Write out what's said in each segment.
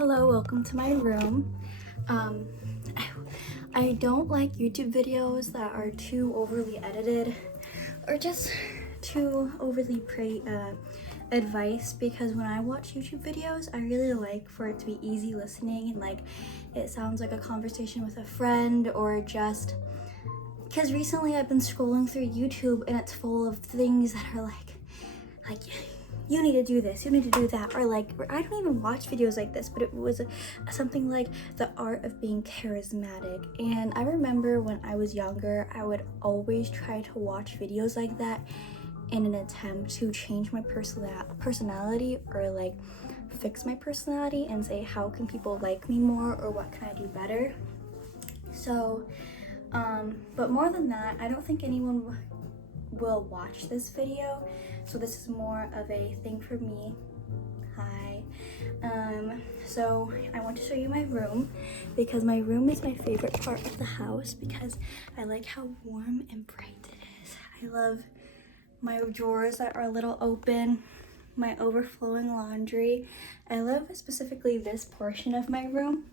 Hello, welcome to my room. Um, I don't like YouTube videos that are too overly edited or just too overly advice, because when I watch YouTube videos, I really like for it to be easy listening and like it sounds like a conversation with a friend, or just because recently I've been scrolling through YouTube and it's full of things that are like you need to do this, you need to do that, or I don't even watch videos like this, but it was something like the art of being charismatic. And I remember when I was younger, I would always try to watch videos like that in an attempt to change my personality, or like fix my personality and say, how can people like me more, or what can I do better? So but more than that, I don't think anyone will watch this video, so this is more of a thing for me. Hi. So I want to show you my room, because my room is my favorite part of the house, because I like how warm and bright it is. I love my drawers that are a little open, my overflowing laundry. I love specifically this portion of my room.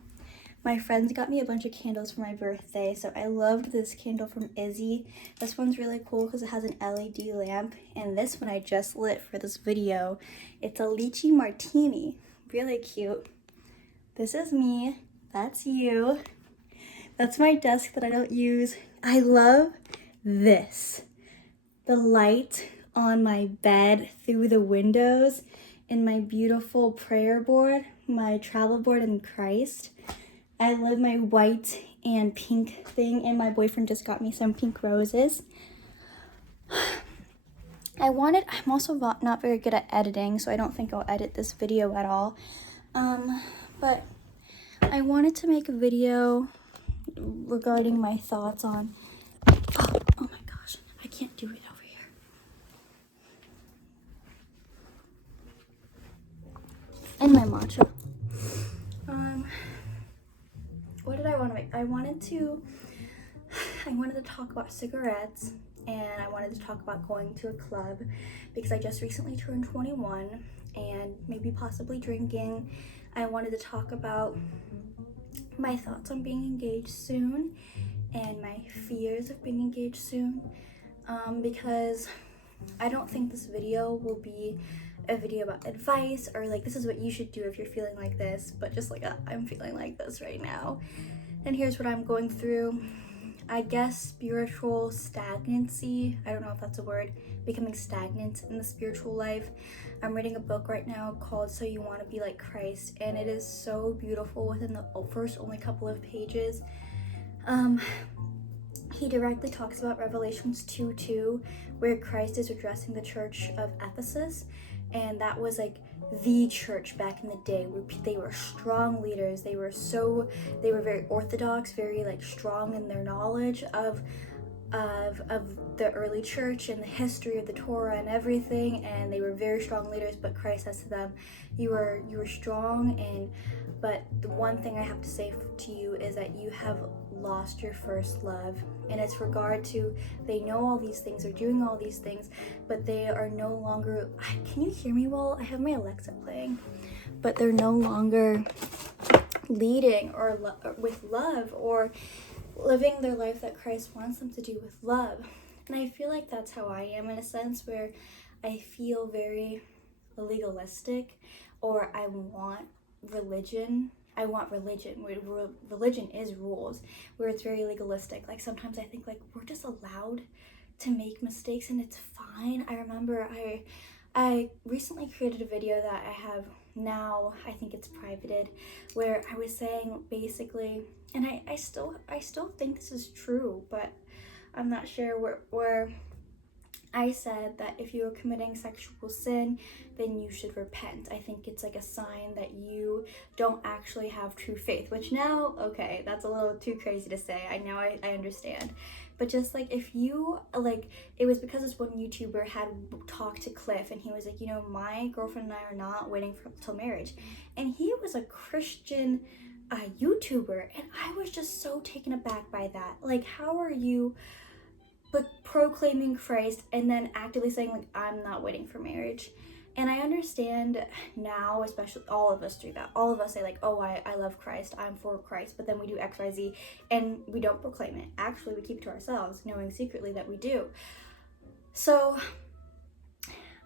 My friends got me a bunch of candles for my birthday, so I loved this candle from Izzy. This one's really cool because it has an LED lamp, and this one I just lit for this video. It's a lychee martini, really cute. This is me, that's you. That's my desk that I don't use. I love this. The light on my bed through the windows, and my beautiful prayer board, my travel board in Christ. I love my white and pink thing, and my boyfriend just got me some pink roses. I'm also not very good at editing, so I don't think I'll edit this video at all. But I wanted to make a video regarding my thoughts on, oh my gosh, I can't do it over here. And my matcha. What did I want to make? I wanted to talk about cigarettes, and I wanted to talk about going to a club, because I just recently turned 21 and maybe possibly drinking. I wanted to talk about my thoughts on being engaged soon and my fears of being engaged soon, because I don't think this video will be a video about advice or like this is what you should do if you're feeling like this, but just like I'm feeling like this right now, and here's what I'm going through. I guess spiritual stagnancy, I don't know if that's a word, becoming stagnant in the spiritual life. I'm reading a book right now called So You Want to Be Like Christ, and it is so beautiful within the first only couple of pages. He directly talks about Revelations 2:2, where Christ is addressing the church of Ephesus, and that was like the church back in the day, where they were strong leaders. They were very orthodox, very like strong in their knowledge of the early church and the history of the Torah and everything, and they were very strong leaders. But Christ says to them, you were strong, but the one thing I have to say to you is that you have lost your first love. And it's regard to, they know all these things, they're doing all these things, but they are no longer, can you hear me well? I have my Alexa playing. But they're no longer leading or with love, or living their life that Christ wants them to do with love. And I feel like that's how I am, in a sense, where I feel very legalistic, or I want religion, where religion is rules, where it's very legalistic. Like sometimes I think like we're just allowed to make mistakes and it's fine. I remember I recently created a video that I have now, I think it's privated, where I was saying basically, and I still think this is true, but I'm not sure, where I said that if you are committing sexual sin, then you should repent. I think it's like a sign that you don't actually have true faith, which now, okay, that's a little too crazy to say. I know, I understand. But just like if you, like, it was because this one YouTuber had talked to Cliff, and he was like, my girlfriend and I are not waiting till marriage. And he was a Christian YouTuber, and I was just so taken aback by that. Like, how are you but proclaiming Christ and then actively saying like, I'm not waiting for marriage? And I understand now, especially all of us do that. All of us say like, oh, I love Christ, I'm for Christ, but then we do X, Y, Z, and we don't proclaim it. Actually, we keep it to ourselves, knowing secretly that we do. So,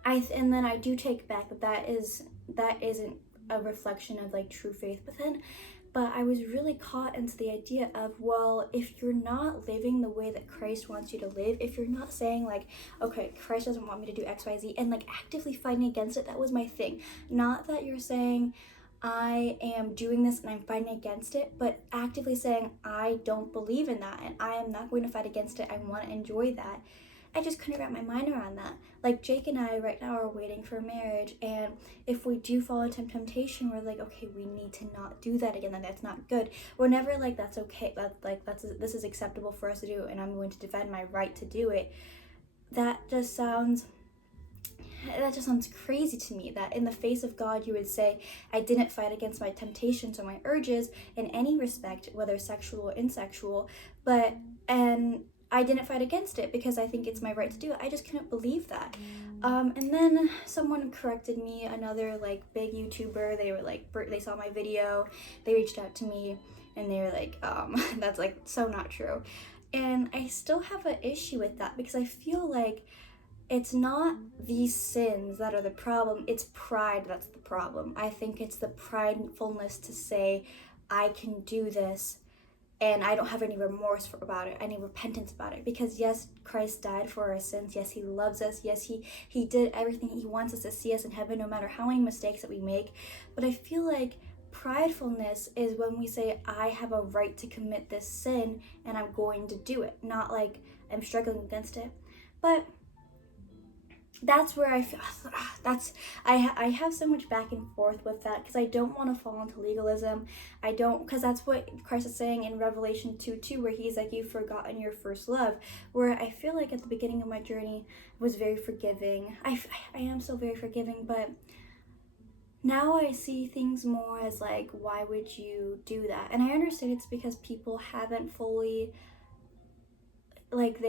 and then I do take back that isn't a reflection of like true faith. But I was really caught into the idea of, well, if you're not living the way that Christ wants you to live, if you're not saying like, okay, Christ doesn't want me to do X, Y, Z, and like actively fighting against it, that was my thing. Not that you're saying, I am doing this and I'm fighting against it, but actively saying, I don't believe in that and I am not going to fight against it. I want to enjoy that. I just couldn't wrap my mind around that. Like Jake and I right now are waiting for marriage, and if we do fall into temptation, we're like, okay, we need to not do that again. That's not good. We're never like, that's okay. This is acceptable for us to do, and I'm going to defend my right to do it. That just sounds crazy to me, that in the face of God you would say, I didn't fight against my temptations or my urges in any respect, whether sexual or insexual, and I didn't fight against it because I think it's my right to do it. I just couldn't believe that. And then someone corrected me, another like big YouTuber. They were like, they saw my video, they reached out to me, and they were like, that's like so not true. And I still have an issue with that because I feel like it's not these sins that are the problem, it's pride that's the problem. I think it's the pridefulness to say, I can do this and I don't have any remorse about it, any repentance about it. Because yes, Christ died for our sins. Yes, he loves us. Yes, he did everything. He wants us to see us in heaven no matter how many mistakes that we make. But I feel like pridefulness is when we say, I have a right to commit this sin and I'm going to do it. Not like I'm struggling against it. But that's where I feel, I have so much back and forth with that because I don't want to fall into legalism. Because that's what Christ is saying in Revelation 2:2, where he's like, you've forgotten your first love. Where I feel like at the beginning of my journey I was very forgiving. I am still very forgiving, but now I see things more as like, why would you do that? And I understand it's because people haven't fully, like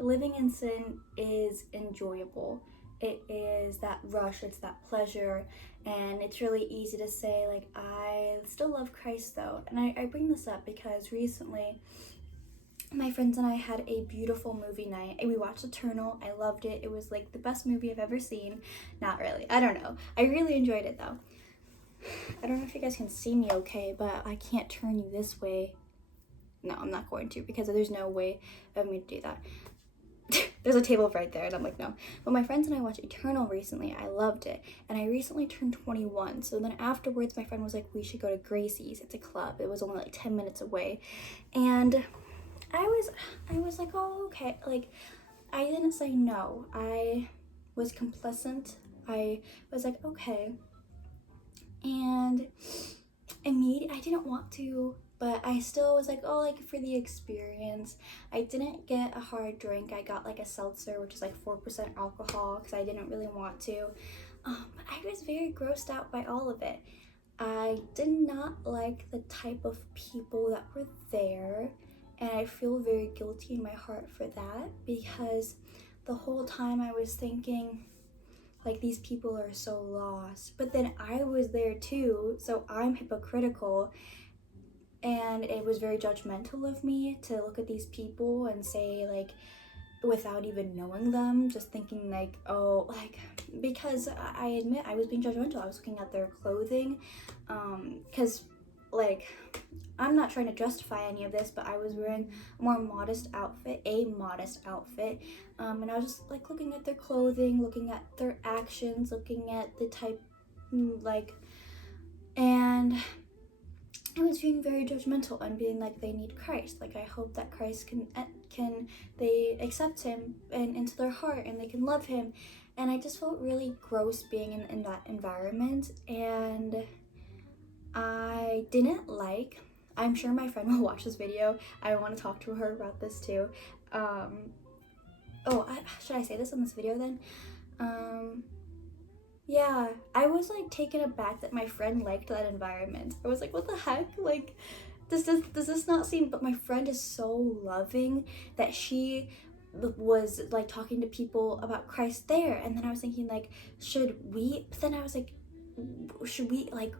living in sin is enjoyable. It is that rush, it's that pleasure, and it's really easy to say like, I still love Christ though. And I bring this up because recently my friends and I had a beautiful movie night. We watched Eternal. I loved it. It was like the best movie I've ever seen. Not really, I don't know, I really enjoyed it though. I don't know if you guys can see me okay, but I can't turn you this way. No, I'm not going to, because there's no way of me to do that. There's a table right there, and I'm like, no. But my friends and I watched Eternal recently. I loved it. And I recently turned 21. So then afterwards, my friend was like, we should go to Gracie's. It's a club. It was only like 10 minutes away. And I was like, oh, okay. Like, I didn't say no. I was complacent. I was like, okay. And immediately, I didn't want to, but I still was like, oh, like for the experience. I didn't get a hard drink. I got like a seltzer, which is like 4% alcohol, because I didn't really want to. But I was very grossed out by all of it. I did not like the type of people that were there, and I feel very guilty in my heart for that, because the whole time I was thinking, like, these people are so lost. But then I was there too, so I'm hypocritical. And it was very judgmental of me to look at these people and say, like, without even knowing them, just thinking like, oh, like, because I admit I was being judgmental. I was looking at their clothing, because like, I'm not trying to justify any of this, but I was wearing a modest outfit, and I was just like looking at their clothing, looking at their actions, looking at the type, like, and I was being very judgmental and being like, they need Christ. Like, I hope that Christ can they accept him and into their heart and they can love him. And I just felt really gross being in that environment. And I didn't like, I'm sure my friend will watch this video. I want to talk to her about this too. Should I say this on this video then? Yeah, I was like taken aback that my friend liked that environment. I was like, what the heck? Like, does this not seem, but my friend is so loving that she was like talking to people about Christ there, and then I was thinking like, should we? But then I was like, should we like?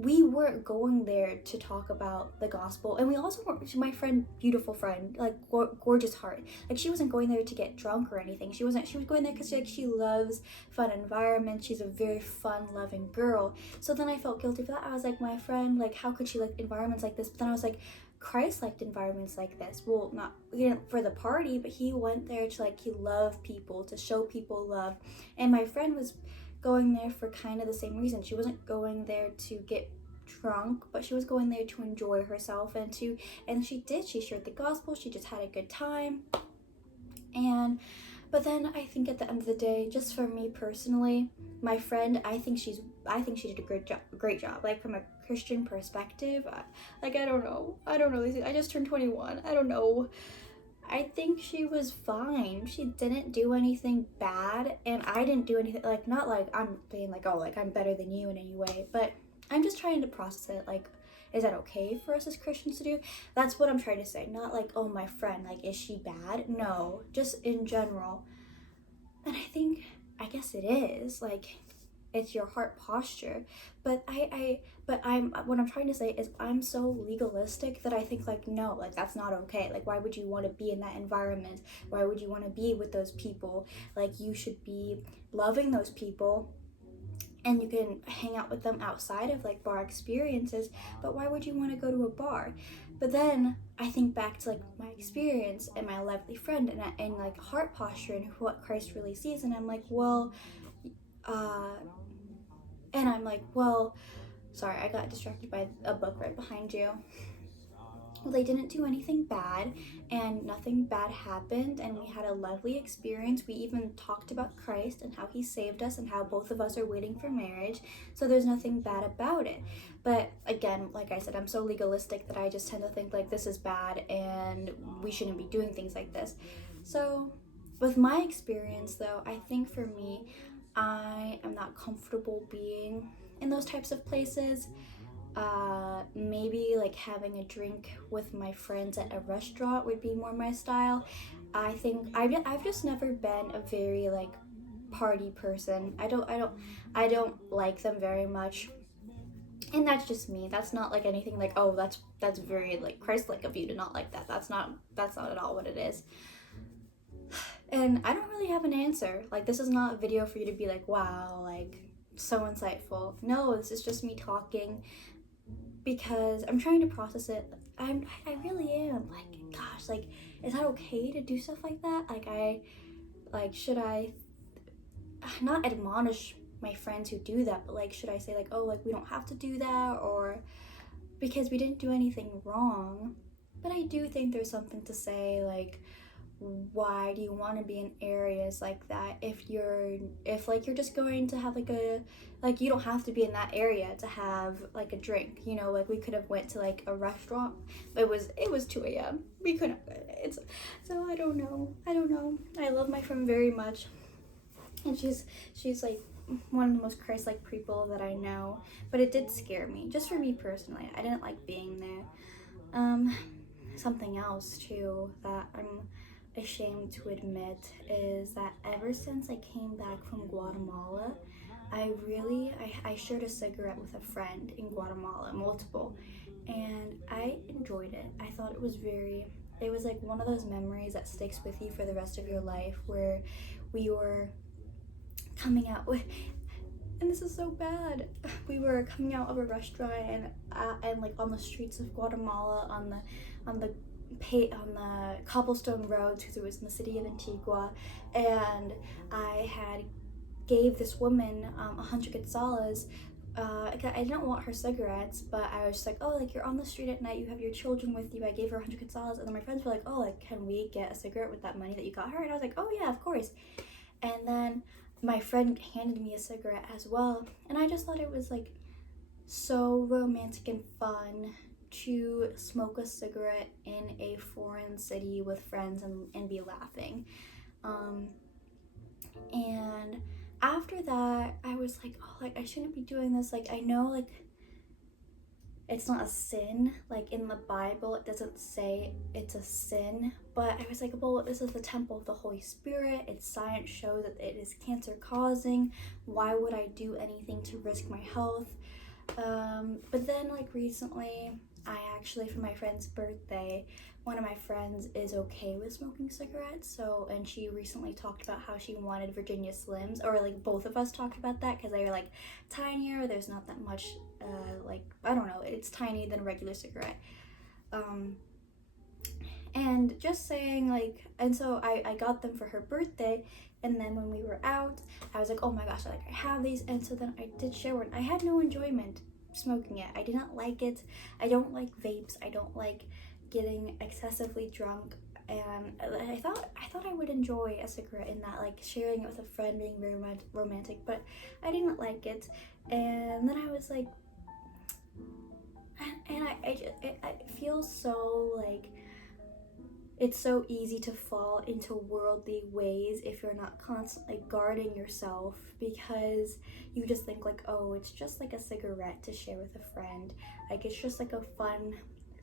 We weren't going there to talk about the gospel, and we also weren't. My friend, beautiful friend, like gorgeous heart, like she wasn't going there to get drunk or anything. She was going there because like she loves fun environments. She's a very fun loving girl. So then I felt guilty for that. I was like, my friend, like how could she like environments like this? But then I was like, Christ liked environments like this. Well, not, he didn't for the party, but he went there to like, he loved people, to show people love. And my friend was going there for kind of the same reason. She wasn't going there to get drunk, but she was going there to enjoy herself, and she did. She shared the gospel. She just had a good time. And but then I think at the end of the day, just for me personally, my friend, I think she did a great job. Like from a Christian perspective, I don't know. I just turned 21. I don't know. I think she was fine. She didn't do anything bad, and I didn't do anything, like, not like I'm being like, oh, like I'm better than you in any way, but I'm just trying to process it, like, is that okay for us as Christians to do? That's what I'm trying to say. Not like, oh, my friend, like, is she bad? No, just in general. And I guess it is, like, it's your heart posture. But what I'm trying to say is I'm so legalistic that I think like, no, like that's not okay. Like why would you want to be in that environment? Why would you want to be with those people? Like you should be loving those people, and you can hang out with them outside of like bar experiences, but why would you want to go to a bar? But then I think back to like my experience and my lovely friend, and like heart posture and what Christ really sees, and I'm like, well, uh and I'm like, well, sorry, I got distracted by a book right behind you. Well, they didn't do anything bad, and nothing bad happened, and we had a lovely experience. We even talked about Christ and how he saved us and how both of us are waiting for marriage, so there's nothing bad about it. But again, like I said, I'm so legalistic that I just tend to think like this is bad and we shouldn't be doing things like this. So with my experience though, I think for me, I am not comfortable being in those types of places. Maybe like having a drink with my friends at a restaurant would be more my style. I think I've just never been a very like party person. I don't like them very much. And that's just me. That's not like anything like, oh, that's very like Christ-like of you to not like that. That's not at all what it is. And I don't really have an answer. Like this is not a video for you to be like, wow, like so insightful. No, this is just me talking because I'm trying to process it. I really am. Like, gosh, like, is that okay to do stuff like that? Should I not admonish my friends who do that, but like, should I say like, oh, like we don't have to do that, or because we didn't do anything wrong? But I do think there's something to say like, why do you want to be in areas like that if like you're just going to have like you don't have to be in that area to have like a drink, like we could have went to like a restaurant. It was 2 a.m. We couldn't. It's so I don't know. I love my friend very much, and she's like one of the most Christ-like people that I know, but it did scare me, just for me personally. I didn't like being there. Something else too that I'm ashamed to admit is that ever since I came back from Guatemala, I shared a cigarette with a friend in Guatemala, multiple, and I enjoyed it. I thought it was like one of those memories that sticks with you for the rest of your life, where we were coming out with, and this is so bad, we were coming out of a restaurant and like on the streets of Guatemala, on the cobblestone roads, because it was in the city of Antigua, and I had gave this woman 100 quetzales. I didn't want her cigarettes, but I was just like, oh, like you're on the street at night, you have your children with you. I gave her 100 quetzales, and then my friends were like, oh, like can we get a cigarette with that money that you got her? And I was like, oh yeah, of course. And then my friend handed me a cigarette as well, and I just thought it was like so romantic and fun to smoke a cigarette in a foreign city with friends and be laughing. And after that, I was like, oh, like I shouldn't be doing this. Like I know, like it's not a sin. Like in the Bible, it doesn't say it's a sin. But I was like, well, this is the temple of the Holy Spirit. Its science shows that it is cancer causing. Why would I do anything to risk my health? But then like recently, I actually, for my friend's birthday, one of my friends is okay with smoking cigarettes, so, and she recently talked about how she wanted Virginia Slims, or like both of us talked about that because they are like tinier, there's not that much, like, I don't know, it's tiny than a regular cigarette. And just saying like, and so I got them for her birthday, and then when we were out, I was like, oh my gosh, like I have these, and so then I did share one. I had no enjoyment smoking it. I did not like it. I don't like vapes. I don't like getting excessively drunk, and I thought I would enjoy a cigarette in that, like sharing it with a friend, being very romantic, but I didn't like it. And then I was like, and I feel so like, it's so easy to fall into worldly ways if you're not constantly guarding yourself, because you just think like, oh, it's just like a cigarette to share with a friend. Like it's just like a fun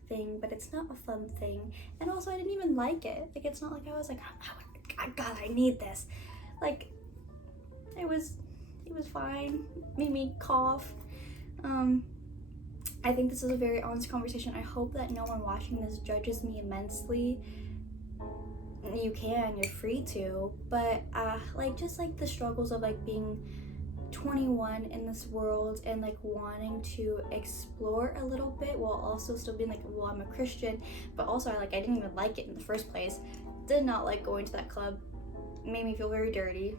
thing, but it's not a fun thing. And also I didn't even like it. Like it's not like I was like, oh, God, I need this. Like it was fine. Made me cough. I think this is a very honest conversation. I hope that no one watching this judges me immensely. You can, you're free to, but like just like the struggles of like being 21 in this world and like wanting to explore a little bit while also still being like, well, I'm a Christian, but also I didn't even like it in the first place. Did not like going to that club. Made me feel very dirty.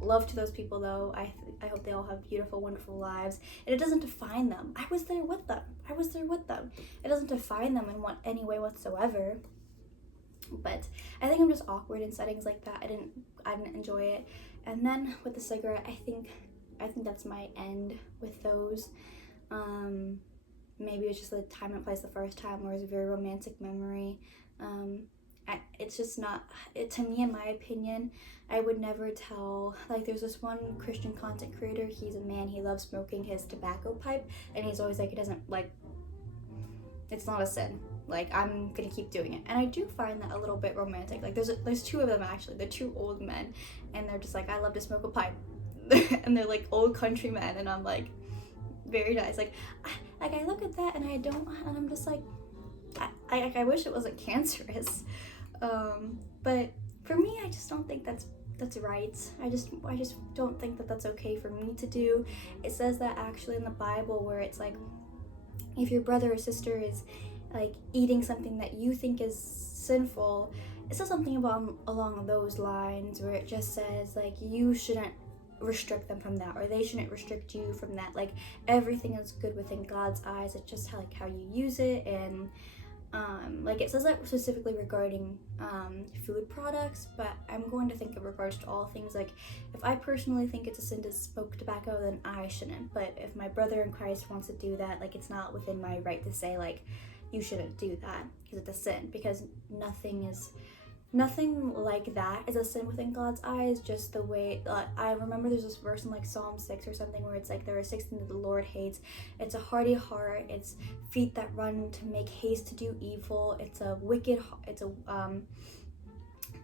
Love to those people though. I hope they all have beautiful, wonderful lives. And it doesn't define them. I was there with them. It doesn't define them in any way whatsoever. But I think I'm just awkward in settings like that. I didn't enjoy it. And then with the cigarette, I think that's my end with those. Maybe it's just the time and place the first time, where it's a very romantic memory. It's just not, to me, in my opinion, I would never tell, like there's this one Christian content creator, he's a man, he loves smoking his tobacco pipe, and he's always like, it doesn't, like, it's not a sin, like I'm gonna keep doing it. And I do find that a little bit romantic. Like there's two of them actually, they're two old men, and they're just like, I love to smoke a pipe. And they're like old country men, and I'm like, very nice. Like I look at that and I'm just like, I wish it wasn't cancerous. But for me, I just don't think that's right. I just don't think that that's okay for me to do. It says that actually in the Bible, where it's like, if your brother or sister is like eating something that you think is sinful, it says something along those lines, where it just says like, you shouldn't restrict them from that, or they shouldn't restrict you from that. Like everything is good within God's eyes. It's just how you use it. And like it says that specifically regarding food products, but I'm going to think in regards to all things. Like if I personally think it's a sin to smoke tobacco, then I shouldn't. But if my brother in Christ wants to do that, like it's not within my right to say like, you shouldn't do that because it's a sin, because nothing like that is a sin within God's eyes. Just the way, I remember there's this verse in like Psalm 6 or something, where it's like, there are 6 things that the Lord hates. It's a hardy heart, it's feet that run to make haste to do evil, it's a wicked, it's a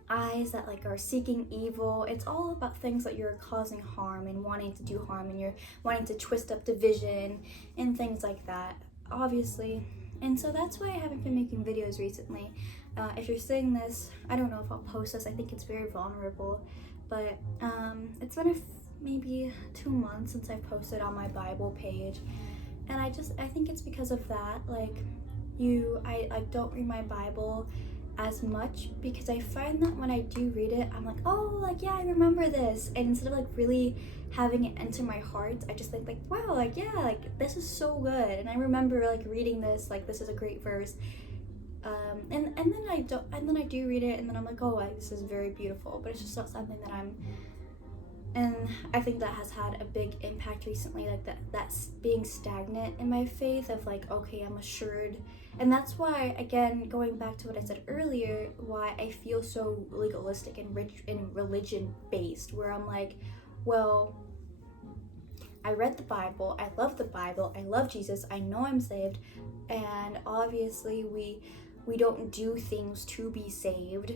eyes that like are seeking evil. It's all about things that you're causing harm and wanting to do harm, and you're wanting to twist up division and things like that, obviously. And so that's why I haven't been making videos recently. If you're seeing this, I don't know if I'll post this. I think it's very vulnerable, but it's been maybe 2 months since I've posted on my Bible page, and I think it's because of that. Like I don't read my Bible as much, because I find that when I do read it, I'm like, oh, like yeah, I remember this, and instead of like really having it enter my heart, I just think like, wow, like yeah, like this is so good, and I remember like reading this, like this is a great verse. And then I do read it, and then I'm like, oh, like, this is very beautiful, but it's just not something that and I think that has had a big impact recently, like that's being stagnant in my faith of like, okay, I'm assured. And that's why, again, going back to what I said earlier, why I feel so legalistic and rich and religion based, where I'm like, well, I read the Bible, I love the Bible, Bible. I love Jesus. I know I'm saved. And obviously we don't do things to be saved.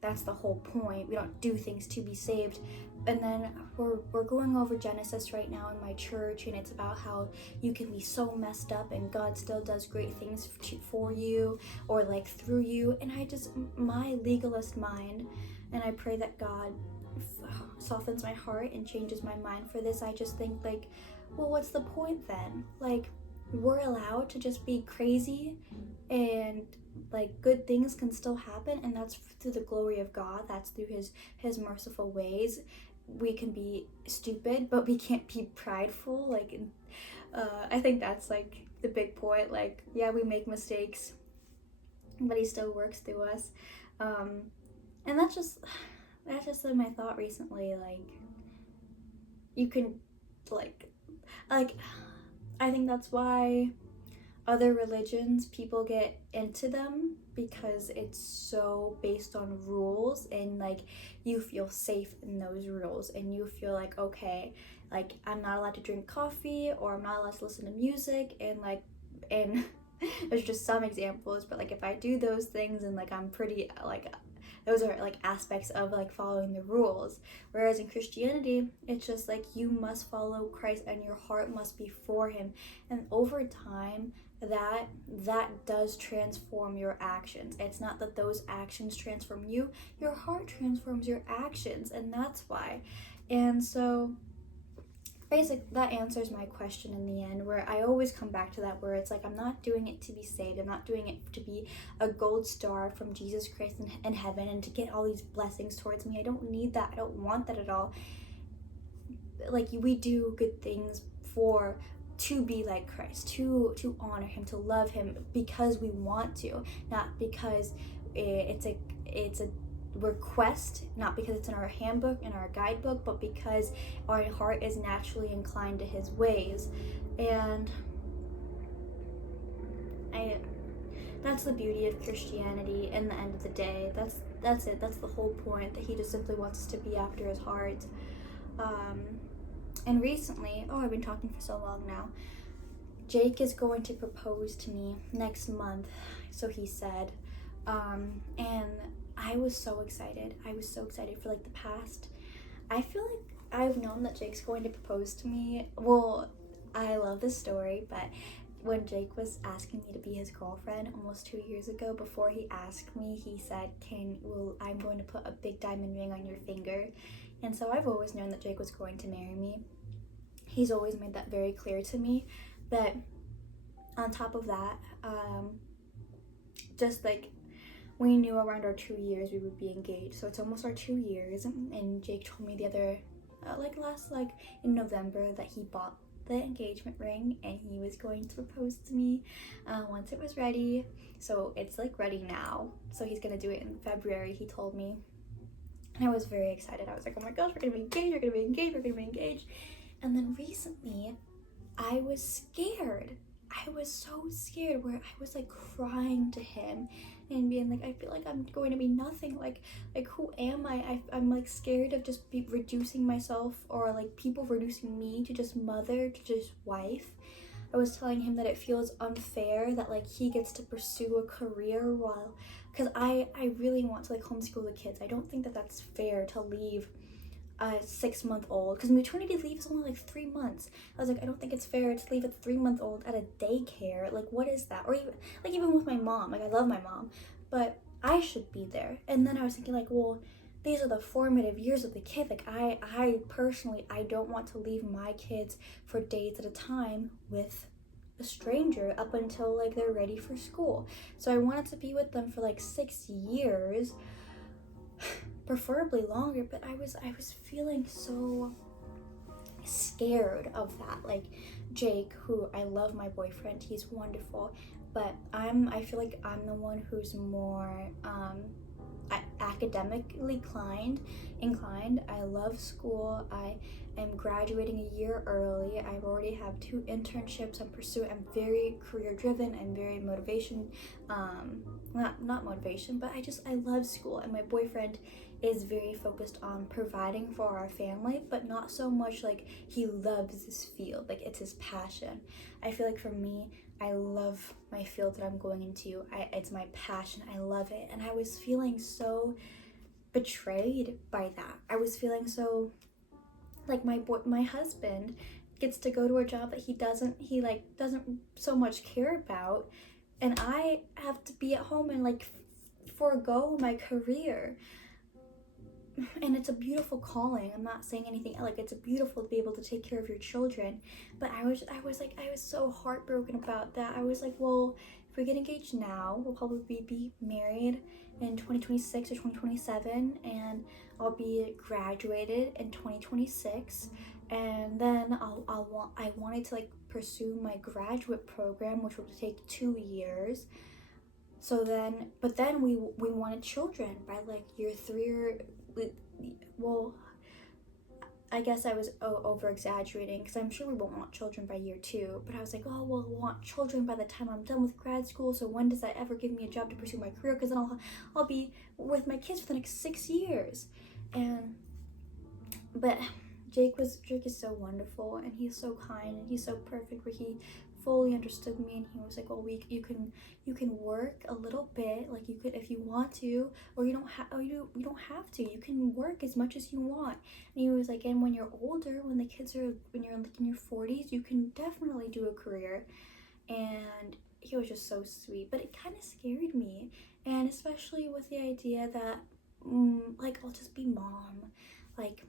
That's the whole point. We don't do things to be saved. And then we're going over Genesis right now in my church, and it's about how you can be so messed up and God still does great things for you, or like through you. And my legalist mind, and I pray that God softens my heart and changes my mind for this. I just think like, well, what's the point then? Like, we're allowed to just be crazy, and like good things can still happen, and that's through the glory of God. That's through his merciful ways. We can be stupid, but we can't be prideful. Like, I think that's like the big point. Like, yeah, we make mistakes, but he still works through us. And that's just been my thought recently. Like, you can like I think that's why other religions, people get into them, because it's so based on rules, and like you feel safe in those rules, and you feel like, okay, like I'm not allowed to drink coffee, or I'm not allowed to listen to music, and there's just some examples, but like if I do those things, and like I'm pretty like, those are like aspects of like following the rules. Whereas in Christianity, it's just like you must follow Christ and your heart must be for him. And over time, that does transform your actions. It's not that those actions transform you, your heart transforms your actions, and that's why. And so that answers my question in the end, where I always come back to that, where it's like, I'm not doing it to be saved. I'm not doing it to be a gold star from Jesus Christ in heaven and to get all these blessings towards me. I don't need that. I don't want that at all. Like, we do good things to be like Christ, to honor him, to love him, because we want to, not because it's a request, not because it's in our handbook, in our guidebook, but because our heart is naturally inclined to his ways. And that's the beauty of Christianity. In the end of the day, that's it. That's the whole point, that he just simply wants us to be after his heart. And recently, I've been talking for so long now, Jake is going to propose to me next month, so he said. And I was so excited. I was so excited for like the past. I feel like I've known that Jake's going to propose to me. Well, I love this story, but when Jake was asking me to be his girlfriend almost 2 years ago, before he asked me, he said, I'm going to put a big diamond ring on your finger. And so I've always known that Jake was going to marry me. He's always made that very clear to me. But on top of that, just like, we knew around our 2 years we would be engaged. So it's almost our 2 years. And Jake told me the other, in November, that he bought the engagement ring and he was going to propose to me once it was ready. So it's like ready now. So he's gonna do it in February, he told me. And I was very excited. I was like, oh my gosh, we're gonna be engaged, we're gonna be engaged, we're gonna be engaged. And then recently, I was scared. I was so scared, where I was like crying to him and being like, I feel like I'm going to be nothing. Like who am I? I'm like scared of just reducing myself, or like people reducing me to just mother, to just wife. I was telling him that it feels unfair that like he gets to pursue a career because I really want to like homeschool the kids. I don't think that that's fair to leave a 6-month-old, because maternity leave is only like 3 months. I was like, I don't think it's fair to leave a 3-month-old at a daycare. Like, what is that? Or even with my mom, like I love my mom, but I should be there. And then I was thinking like, well, these are the formative years of the kid. Like I personally, I don't want to leave my kids for days at a time with a stranger up until like they're ready for school. So I wanted to be with them for like 6 years, preferably longer, but I was feeling so scared of that. Like, Jake, who I love, my boyfriend, he's wonderful, but I feel like I'm the one who's more academically inclined. I love school. I am graduating a year early. I already have 2 internships I'm pursuing. I'm very career driven. I'm very motivation, not motivation, but I love school. And my boyfriend is very focused on providing for our family, but not so much like he loves this field, like it's his passion. I feel like for me, I love my field that I'm going into. It's my passion. I love it. And I was feeling so betrayed by that. I was feeling so like my husband gets to go to a job that he doesn't so much care about, and I have to be at home and like forego my career. And it's a beautiful calling. I'm not saying anything, like it's beautiful to be able to take care of your children, but I was so heartbroken about that. I was like, well, if we get engaged now, we'll probably be married in 2026 or 2027, and I'll be graduated in 2026, and then I wanted to like pursue my graduate program, which would take 2 years. So then, but then we wanted children by like year 3, or well, I guess I was over exaggerating, because I'm sure we won't want children by year 2, but I was like, oh, well, we'll want children by the time I'm done with grad school, so when does that ever give me a job to pursue my career, because then I'll be with my kids for the next 6 years. And but Jake is so wonderful, and he's so kind, and he's so perfect, where he fully understood me, and he was like, well, you can work a little bit, like you could if you want to, or you don't have to, you can work as much as you want. And he was like, and when you're older, when you're like in your 40s, you can definitely do a career. And he was just so sweet, but it kind of scared me, and especially with the idea that like I'll just be mom, like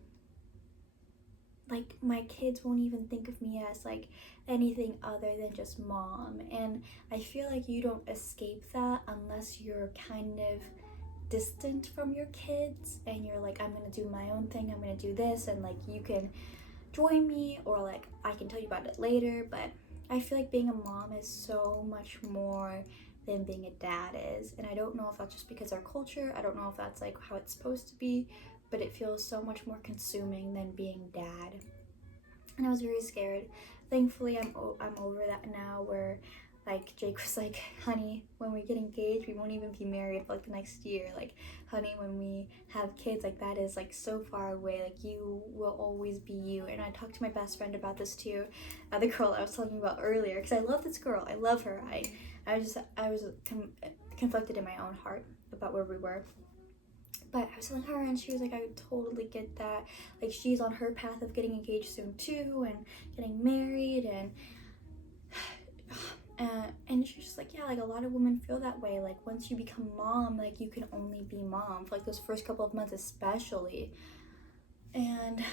my kids won't even think of me as like anything other than just mom. And I feel like you don't escape that unless you're kind of distant from your kids, and you're like, I'm gonna do my own thing, I'm gonna do this, and like you can join me, or like I can tell you about it later. But I feel like being a mom is so much more than being a dad is, and I don't know if that's just because our culture, I don't know if that's like how it's supposed to be, but it feels so much more consuming than being dad. And I was very scared. Thankfully, I'm over that now, where like Jake was like, honey, when we get engaged, we won't even be married for like the next year. Like, honey, when we have kids, like that is like so far away. Like you will always be you. And I talked to my best friend about this too, the girl I was telling you about earlier, because I love this girl. I love her. I was conflicted in my own heart about where we were. But I was telling her, and she was like, I totally get that. Like, she's on her path of getting engaged soon too, and getting married, and she's just like, yeah, like a lot of women feel that way. Like once you become mom, like you can only be mom for like those first couple of months especially. And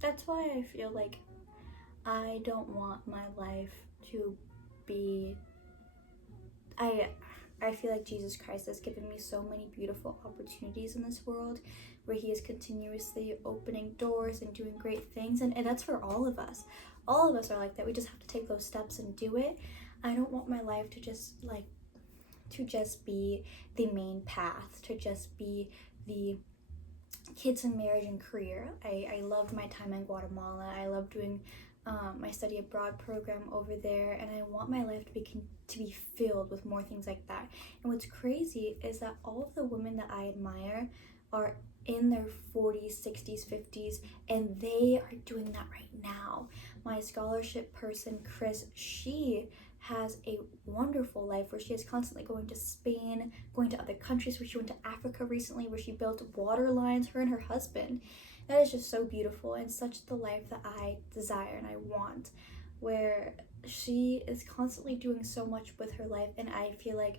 that's why I feel like I don't want my life to be, I feel like Jesus Christ has given me so many beautiful opportunities in this world, where he is continuously opening doors and doing great things, and that's for all of us. All of us are like that. We just have to take those steps and do it. I don't want my life to just be the main path, to just be the kids and marriage and career. I loved my time in Guatemala. I love doing my study abroad program over there, and I want my life to be filled with more things like that. And what's crazy is that all of the women that I admire are in their 40s, 60s, 50s, and they are doing that right now. My scholarship person, Chris, she has a wonderful life, where she is constantly going to Spain, going to other countries, where she went to Africa recently, where she built water lines, her and her husband. That is just so beautiful, and such the life that I desire and I want, where she is constantly doing so much with her life. And I feel like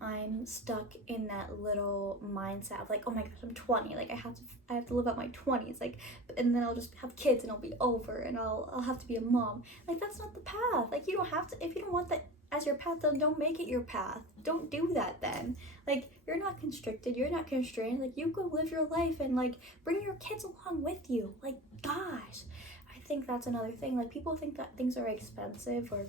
I'm stuck in that little mindset of like, oh my gosh, I'm 20, like I have to live out my 20s, like, and then I'll just have kids and I'll be over, and I'll have to be a mom. Like, that's not the path. Like, you don't have to, if you don't want that as your path, then don't make it your path. Don't do that then. Like, you're not constricted, you're not constrained. Like, you go live your life, and like bring your kids along with you. Like, gosh, I think that's another thing. Like, people think that things are expensive, or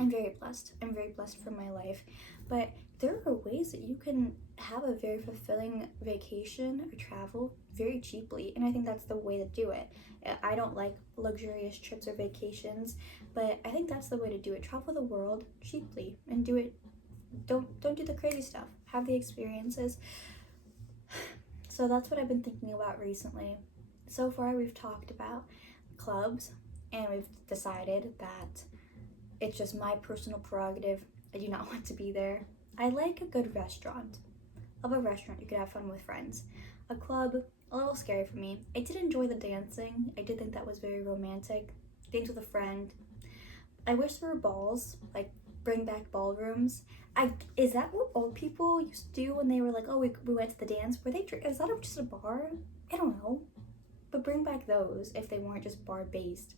I'm very blessed. I'm very blessed for my life. But there are ways that you can have a very fulfilling vacation or travel very cheaply. And I think that's the way to do it. I don't like luxurious trips or vacations, but I think that's the way to do it. Travel the world cheaply and do it. Don't do the crazy stuff. Have the experiences. So that's what I've been thinking about recently. So far, we've talked about clubs, and we've decided that it's just my personal prerogative. I do not want to be there. I like a good restaurant. Love a restaurant you could have fun with friends. A club, a little scary for me. I did enjoy the dancing. I did think that was very romantic. Dance with a friend. I wish there were balls, like bring back ballrooms. Is that what old people used to do when they were like, oh, we went to the dance? Were they drink? Is that just a bar? I don't know. But bring back those if they weren't just bar based.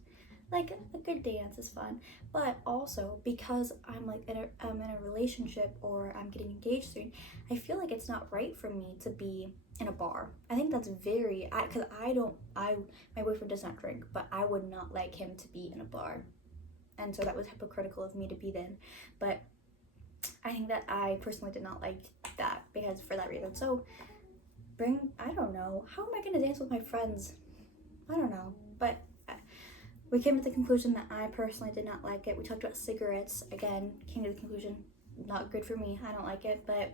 Like a good dance is fun, but also because I'm I'm in a relationship or I'm getting engaged soon, I feel like it's not right for me to be in a bar. I think that's because my boyfriend does not drink, but I would not like him to be in a bar, and so that was hypocritical of me to be then. But I think that I personally did not like that because for that reason. So I don't know, how am I gonna dance with my friends? I don't know, but we came to the conclusion that I personally did not like it. We talked about cigarettes again. Came to the conclusion, not good for me. I don't like it. But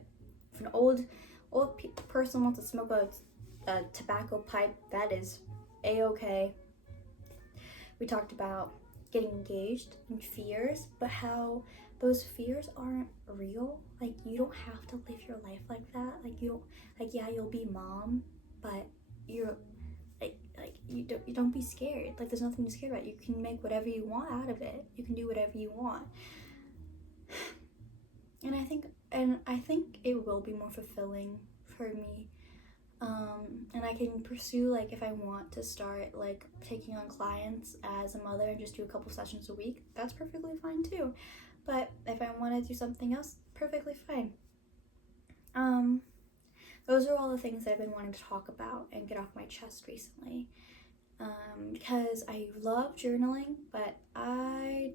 if an old person wants to smoke a tobacco pipe, that is a-okay. We talked about getting engaged and fears, but how those fears aren't real. Like you don't have to live your life like that. Like you don't. Like yeah, you'll be mom, but you're. You don't be scared. Like there's nothing to be scared about. You can make whatever you want out of it. You can do whatever you want. And I think it will be more fulfilling for me. And I can pursue, like, if I want to start like taking on clients as a mother and just do a couple sessions a week, that's perfectly fine too. But if I want to do something else, perfectly fine. Those are all the things that I've been wanting to talk about and get off my chest recently. Because I love journaling, but I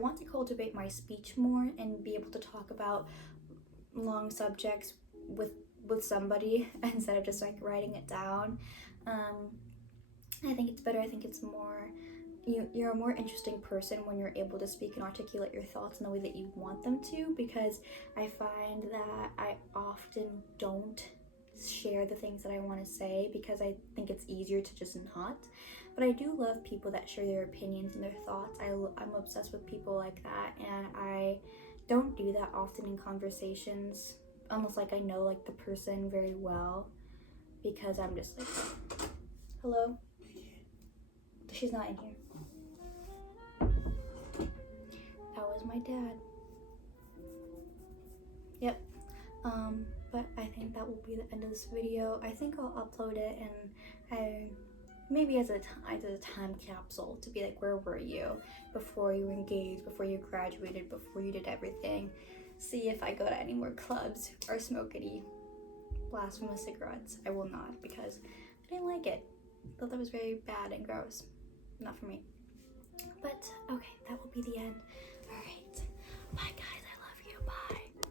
want to cultivate my speech more and be able to talk about long subjects with somebody instead of just like writing it down. I think it's better. I think it's more, you're a more interesting person when you're able to speak and articulate your thoughts in the way that you want them to, because I find that I often don't share the things that I want to say because I think it's easier to just not. But I do love people that share their opinions and their thoughts. I'm obsessed with people like that, and I don't do that often in conversations unless like I know like the person very well, because I'm just like, hello? She's not in here. That was my dad. Yep. But I think that will be the end of this video. I think I'll upload it and maybe as a time capsule to be like, where were you before you were engaged, before you graduated, before you did everything. See if I go to any more clubs or smoke any blasphemous cigarettes. I will not, because I didn't like it. I thought that was very bad and gross. Not for me. But okay, that will be the end.